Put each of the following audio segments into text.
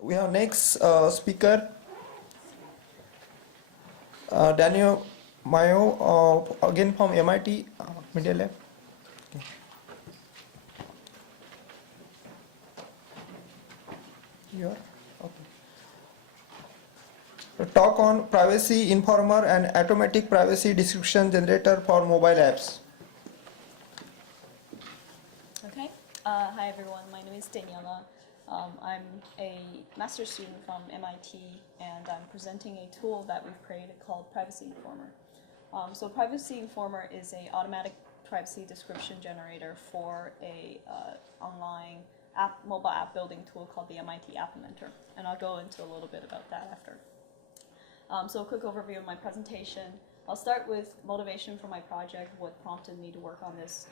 We have next speaker, Daniela Miao, again from MIT Media Lab. Okay. You are? Okay. A talk on privacy informer and automatic privacy description generator for mobile apps. Okay. Hi everyone. My name is Daniela. I'm a master's student from MIT, and I'm presenting a tool that we've created called Privacy Informer. So Privacy Informer is an automatic privacy description generator for a online mobile app building tool called the MIT App Inventor, and I'll go into a little bit about that after. So a quick overview of my presentation. I'll start with motivation for my project, what prompted me to work on this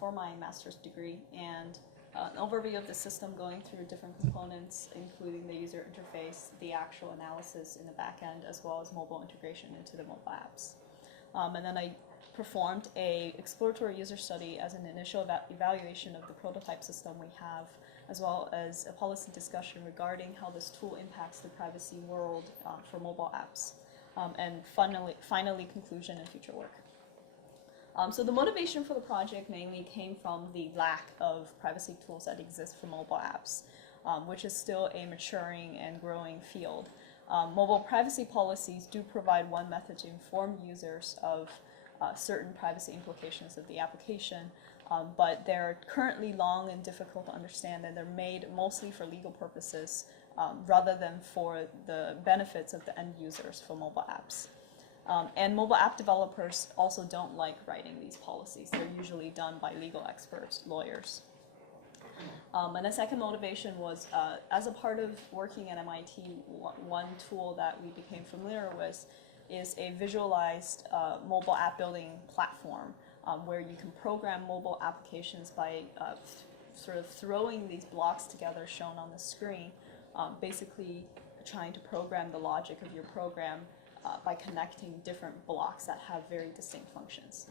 for my master's degree, and an overview of the system going through different components, including the user interface, the actual analysis in the back end, as well as mobile integration into the mobile apps. And then I performed a exploratory user study as an initial evaluation of the prototype system we have, as well as a policy discussion regarding how this tool impacts the privacy world for mobile apps, and finally conclusion and future work. So the motivation for the project mainly came from the lack of privacy tools that exist for mobile apps, which is still a maturing and growing field. Mobile privacy policies do provide one method to inform users of certain privacy implications of the application, but they're currently long and difficult to understand, and they're made mostly for legal purposes rather than for the benefits of the end users for mobile apps. And mobile app developers also don't like writing these policies. They're usually done by legal experts, lawyers. And the second motivation was, as a part of working at MIT, one tool that we became familiar with is a visualized mobile app building platform where you can program mobile applications by sort of throwing these blocks together shown on the screen, basically trying to program the logic of your program by connecting different blocks that have very distinct functions.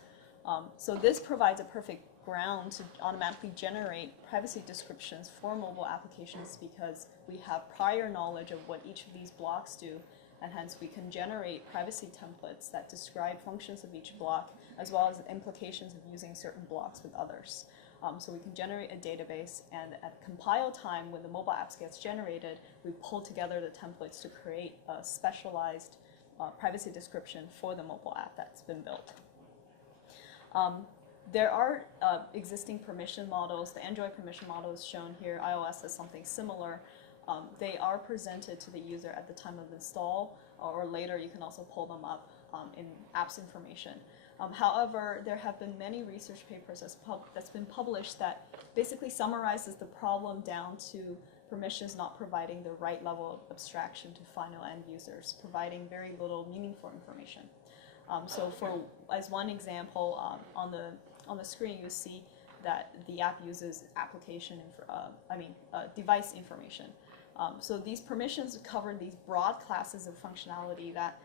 So this provides a perfect ground to automatically generate privacy descriptions for mobile applications because we have prior knowledge of what each of these blocks do, and hence we can generate privacy templates that describe functions of each block as well as implications of using certain blocks with others. So we can generate a database, and at compile time when the mobile apps gets generated, we pull together the templates to create a specialized privacy description for the mobile app that's been built. There are existing permission models. The Android permission model is shown here. iOS has something similar. They are presented to the user at the time of install, or later you can also pull them up in apps information. However, there have been many research papers that's been published that basically summarizes the problem down to permissions not providing the right level of abstraction to final end users, providing very little meaningful information. So as one example, on the screen you see that the app uses device information. So these permissions cover these broad classes of functionality that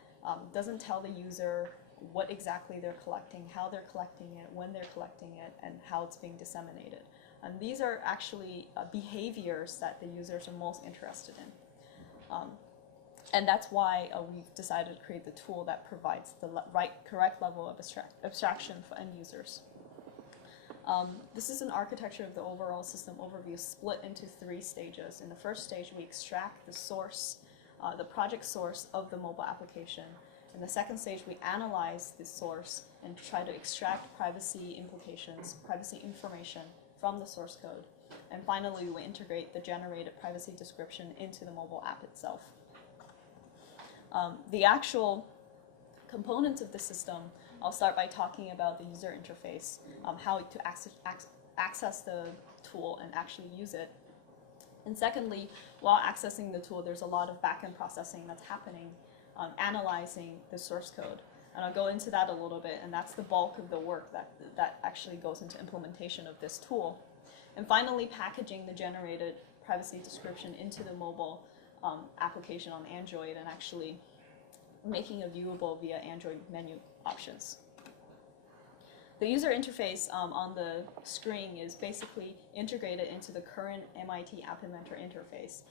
doesn't tell the user what exactly they're collecting, how they're collecting it, when they're collecting it, and how it's being disseminated. And these are actually behaviors that the users are most interested in. And that's why we've decided to create the tool that provides the correct level of abstraction for end users. This is an architecture of the overall system overview split into 3 stages. In the first stage, we extract the source, the project source of the mobile application. In the second stage, we analyze the source and try to extract privacy implications, privacy information from the source code. And finally, we integrate the generated privacy description into the mobile app itself. The actual components of the system, I'll start by talking about the user interface, how to access the tool and actually use it. And secondly, while accessing the tool, there's a lot of back-end processing that's happening, analyzing the source code. And I'll go into that a little bit, and that's the bulk of the work that actually goes into implementation of this tool. And finally, packaging the generated privacy description into the mobile application on Android and actually making it viewable via Android menu options. The user interface on the screen is basically integrated into the current MIT App Inventor interface.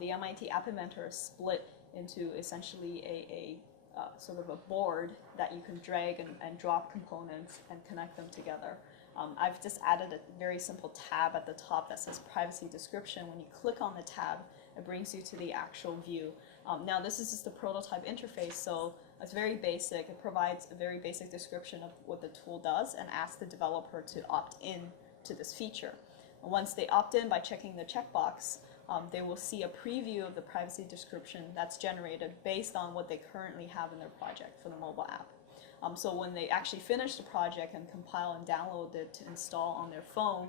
the MIT App Inventor is split into essentially a sort of a board that you can drag and drop components and connect them together. I've just added a very simple tab at the top that says privacy description. When you click on the tab, it brings you to the actual view. Now this is just the prototype interface, so it's very basic. It provides a very basic description of what the tool does and asks the developer to opt in to this feature. And once they opt in by checking the checkbox, they will see a preview of the privacy description that's generated based on what they currently have in their project for the mobile app. So when they actually finish the project and compile and download it to install on their phone,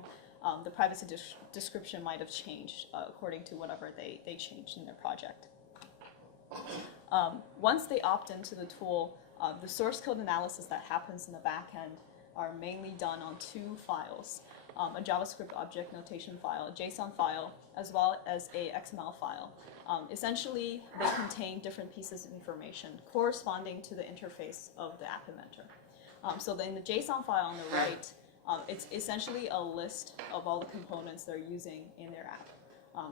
the privacy description might have changed according to whatever they changed in their project. Once they opt into the tool, the source code analysis that happens in the back end are mainly done on two files, a JavaScript object notation file, a JSON file, as well as a XML file. Essentially, they contain different pieces of information corresponding to the interface of the App Inventor. So then the JSON file on the right, it's essentially a list of all the components they're using in their app.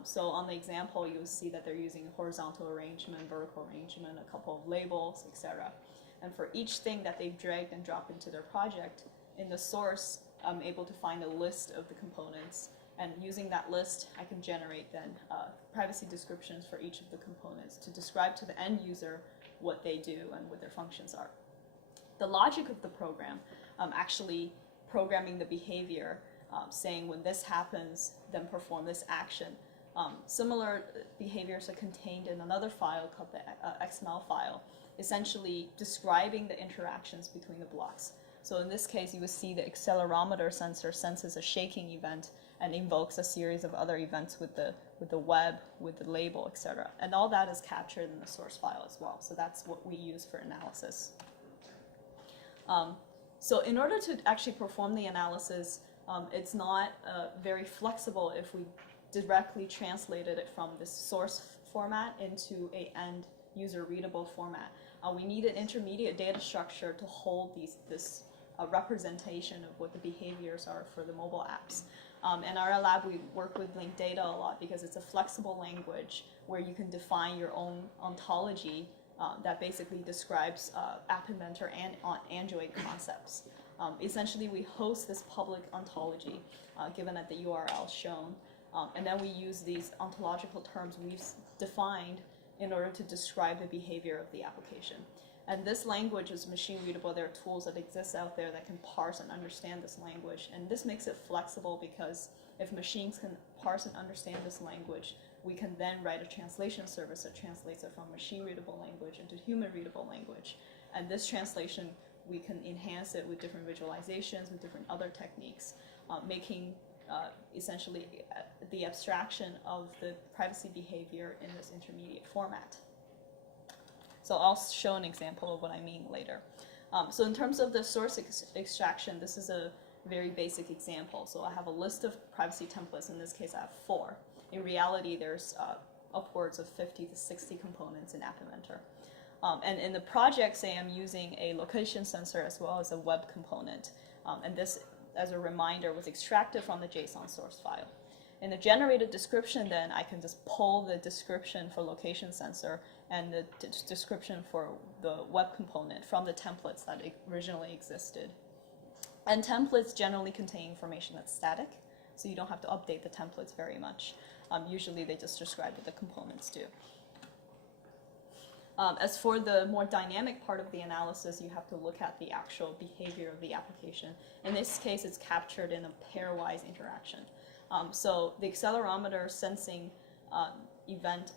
So on the example, you'll see that they're using horizontal arrangement, vertical arrangement, a couple of labels, etc. And for each thing that they've dragged and dropped into their project, in the source, I'm able to find a list of the components. And using that list, I can generate then privacy descriptions for each of the components to describe to the end user what they do and what their functions are. The logic of the program, actually programming the behavior, saying when this happens, then perform this action. Similar behaviors are contained in another file called the XML file, essentially describing the interactions between the blocks. So in this case, you will see the accelerometer sensor senses a shaking event and invokes a series of other events with the web, with the label, etc. And all that is captured in the source file as well. So that's what we use for analysis. So in order to actually perform the analysis, it's not very flexible if we directly translated it from this source format into a end user readable format. We need an intermediate data structure to hold this representation of what the behaviors are for the mobile apps. In our lab, we work with linked data a lot because it's a flexible language where you can define your own ontology that basically describes App Inventor and Android concepts. Essentially, we host this public ontology given at the URL shown, and then we use these ontological terms we've defined in order to describe the behavior of the application. And this language is machine readable. There are tools that exist out there that can parse and understand this language. And this makes it flexible because if machines can parse and understand this language, we can then write a translation service that translates it from machine readable language into human readable language. And this translation, we can enhance it with different visualizations, with different other techniques, making essentially the abstraction of the privacy behavior in this intermediate format. So I'll show an example of what I mean later. So in terms of the source extraction, this is a very basic example. So I have a list of privacy templates. In this case, I have 4. In reality, there's upwards of 50 to 60 components in App Inventor. And in the project, say I'm using a location sensor as well as a web component. And this, as a reminder, was extracted from the JSON source file. In the generated description, then, I can just pull the description for location sensor and the description for the web component from the templates that originally existed. And templates generally contain information that's static, so you don't have to update the templates very much. Usually they just describe what the components do. As for the more dynamic part of the analysis, you have to look at the actual behavior of the application. In this case, it's captured in a pairwise interaction. So the accelerometer sensing event,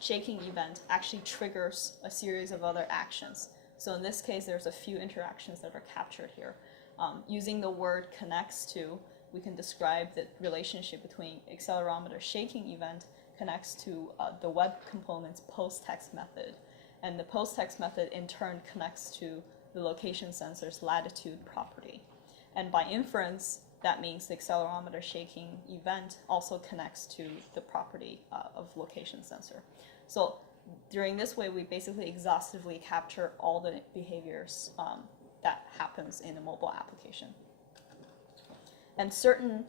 shaking event, actually triggers a series of other actions. So in this case, there's a few interactions that are captured here. Using the word connects to, we can describe the relationship between accelerometer shaking event connects to the web component's post-text method. And the post-text method in turn connects to the location sensor's latitude property. And by inference, that means the accelerometer shaking event also connects to the property of location sensor. So during this way, we basically exhaustively capture all the behaviors that happens in a mobile application. And certain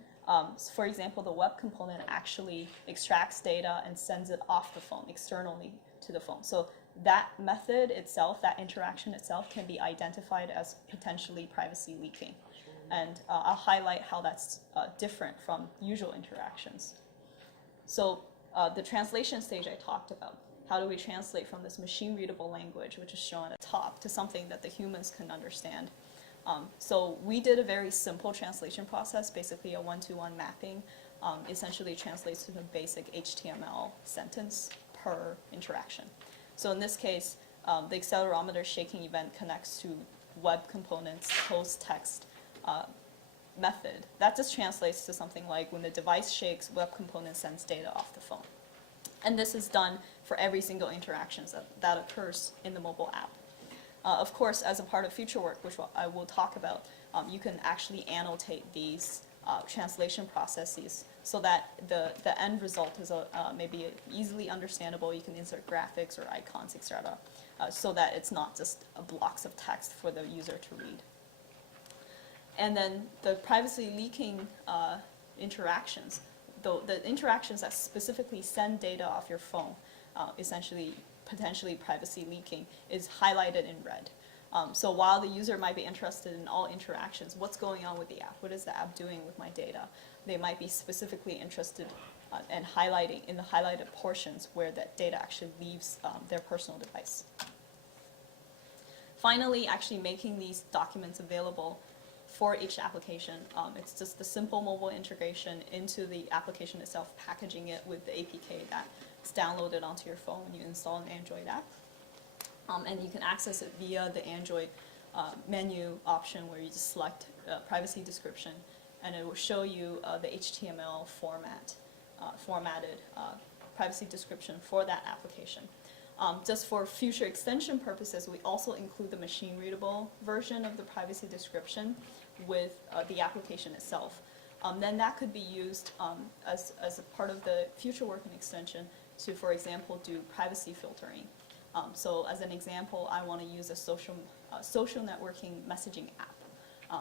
For example, the web component actually extracts data and sends it off the phone, externally to the phone. So that method itself, that interaction itself, can be identified as potentially privacy leaking. And I'll highlight how that's different from usual interactions. So the translation stage I talked about. How do we translate from this machine-readable language, which is shown at the top, to something that the humans can understand? So we did a very simple translation process, basically a one-to-one mapping, essentially translates to the basic HTML sentence per interaction. So in this case, the accelerometer shaking event connects to web components post text method. That just translates to something like when the device shakes, web component sends data off the phone. And this is done for every single interaction that occurs in the mobile app. Of course, as a part of future work, which I will talk about, you can actually annotate these translation processes so that the end result is maybe easily understandable. You can insert graphics or icons, etc., so that it's not just blocks of text for the user to read. And then the privacy leaking interactions, the interactions that specifically send data off your phone, essentially potentially privacy leaking, is highlighted in red. So while the user might be interested in all interactions, what's going on with the app? What is the app doing with my data? They might be specifically interested in highlighting in the highlighted portions where that data actually leaves their personal device. Finally, actually making these documents available for each application. It's just the simple mobile integration into the application itself, packaging it with the APK that's downloaded onto your phone when you install an Android app. And you can access it via the Android menu option where you just select privacy description, and it will show you the HTML formatted privacy description for that application. Just for future extension purposes, we also include the machine-readable version of the privacy description with the application itself. Then that could be used as a part of the future work and extension to, for example, do privacy filtering. So as an example, I want to use a social networking messaging app.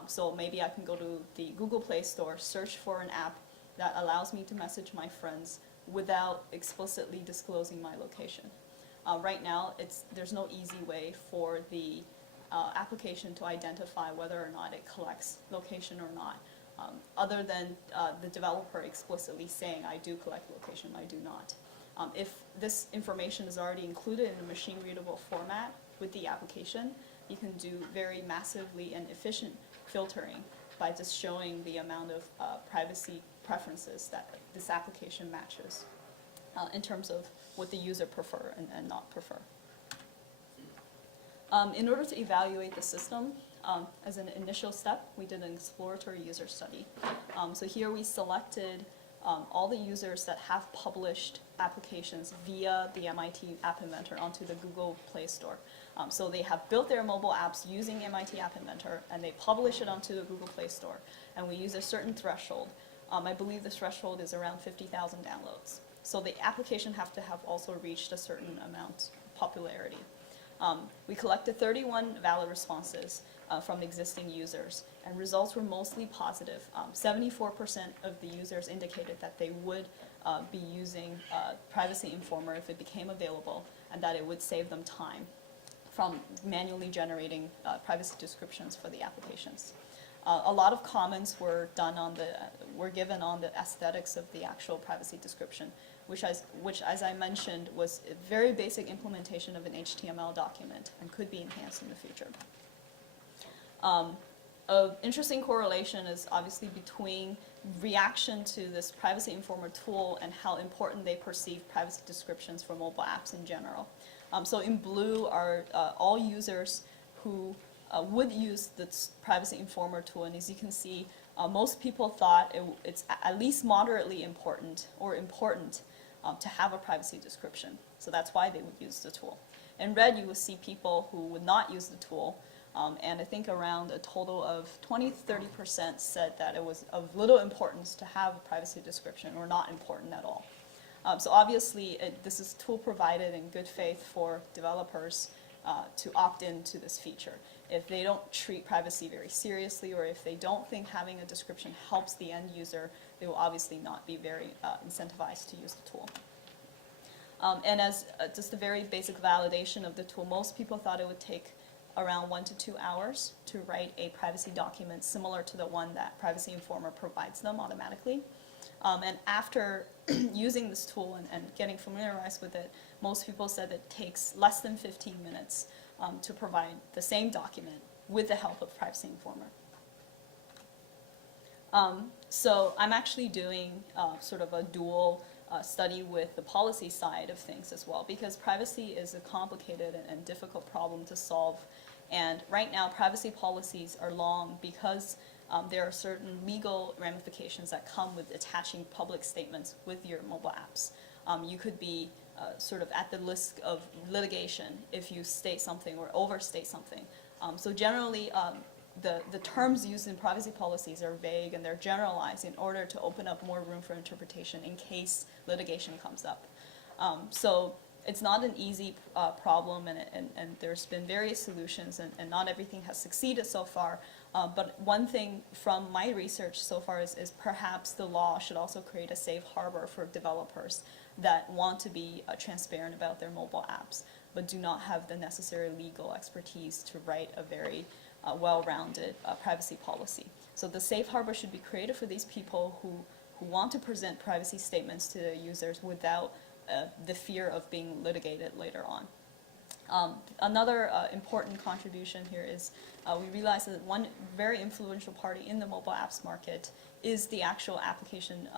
So maybe I can go to the Google Play Store, search for an app that allows me to message my friends without explicitly disclosing my location. Right now, there's no easy way for the application to identify whether or not it collects location or not, other than the developer explicitly saying, I do collect location, I do not. If this information is already included in a machine-readable format with the application, you can do very massively and efficient filtering by just showing the amount of privacy preferences that this application matches in terms of what the user prefer and not prefer. In order to evaluate the system, as an initial step, we did an exploratory user study. So here we selected all the users that have published applications via the MIT App Inventor onto the Google Play Store. So they have built their mobile apps using MIT App Inventor, and they publish it onto the Google Play Store. And we use a certain threshold. I believe the threshold is around 50,000 downloads. So the application have to have also reached a certain amount of popularity. We collected 31 valid responses from existing users, and results were mostly positive. 74% of the users indicated that they would be using Privacy Informer if it became available, and that it would save them time from manually generating privacy descriptions for the applications. A lot of comments were given on the aesthetics of the actual privacy description, which, as I mentioned, was a very basic implementation of an HTML document and could be enhanced in the future. An interesting correlation is obviously between reaction to this Privacy Informer tool and how important they perceive privacy descriptions for mobile apps in general. So in blue are all users who would use the Privacy Informer tool, and as you can see, most people thought it's at least moderately important or important to have a privacy description. So that's why they would use the tool. In red, you will see people who would not use the tool, and I think around a total of 20–30% said that it was of little importance to have a privacy description or not important at all. So obviously, this is tool provided in good faith for developers to opt into this feature. if they don't treat privacy very seriously, or if they don't think having a description helps the end user, they will obviously not be very incentivized to use the tool. And as just a very basic validation of the tool, most people thought it would take around 1 to 2 hours to write a privacy document similar to the one that Privacy Informer provides them automatically. And after using this tool and getting familiarized with it, most people said it takes less than 15 minutes to provide the same document with the help of Privacy Informer. So I'm actually doing sort of a dual study with the policy side of things as well, because privacy is a complicated and difficult problem to solve. And right now, privacy policies are long because there are certain legal ramifications that come with attaching public statements with your mobile apps. You could be sort of at the risk of litigation if you state something or overstate something. So generally, the terms used in privacy policies are vague and they're generalized in order to open up more room for interpretation in case litigation comes up. So it's not an easy problem, and there's been various solutions, and not everything has succeeded so far. But one thing from my research so far is perhaps the law should also create a safe harbor for developers that want to be transparent about their mobile apps, but do not have the necessary legal expertise to write a very well-rounded privacy policy. So the safe harbor should be created for these people who want to present privacy statements to their users without the fear of being litigated later on. Another important contribution here is we realize that one very influential party in the mobile apps market is the actual application,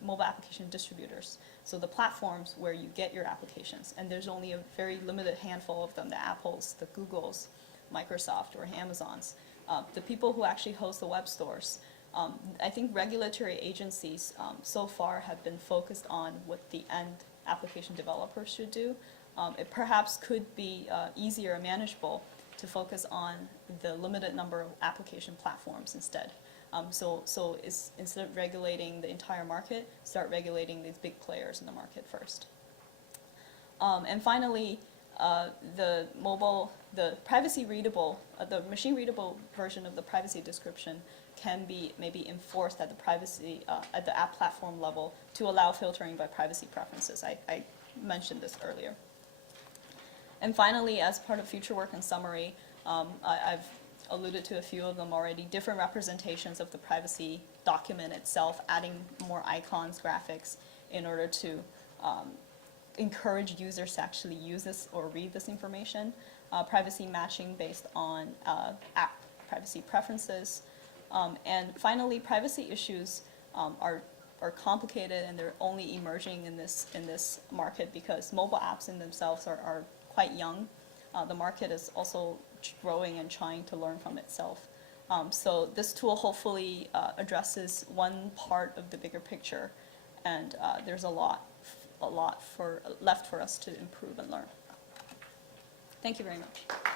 mobile application distributors. So the platforms where you get your applications, and there's only a very limited handful of them, the Apples, the Googles, Microsoft, or Amazons. The people who actually host the web stores, I think regulatory agencies so far have been focused on what the end application developers should do. It perhaps could be easier and manageable to focus on the limited number of application platforms instead. So instead of regulating the entire market, start regulating these big players in the market first. And finally, the privacy readable, the machine readable version of the privacy description can be maybe enforced at the privacy, at the app platform level to allow filtering by privacy preferences. I mentioned this earlier. And finally, as part of future work and summary, I've alluded to a few of them already, different representations of the privacy document itself, adding more icons, graphics, in order to encourage users to actually use this or read this information, privacy matching based on app privacy preferences, and finally, privacy issues are complicated, and they're only emerging in this market because mobile apps in themselves are quite young. The market is also growing and trying to learn from itself. So this tool hopefully addresses one part of the bigger picture, and there's a lot left for us to improve and learn. Thank you very much.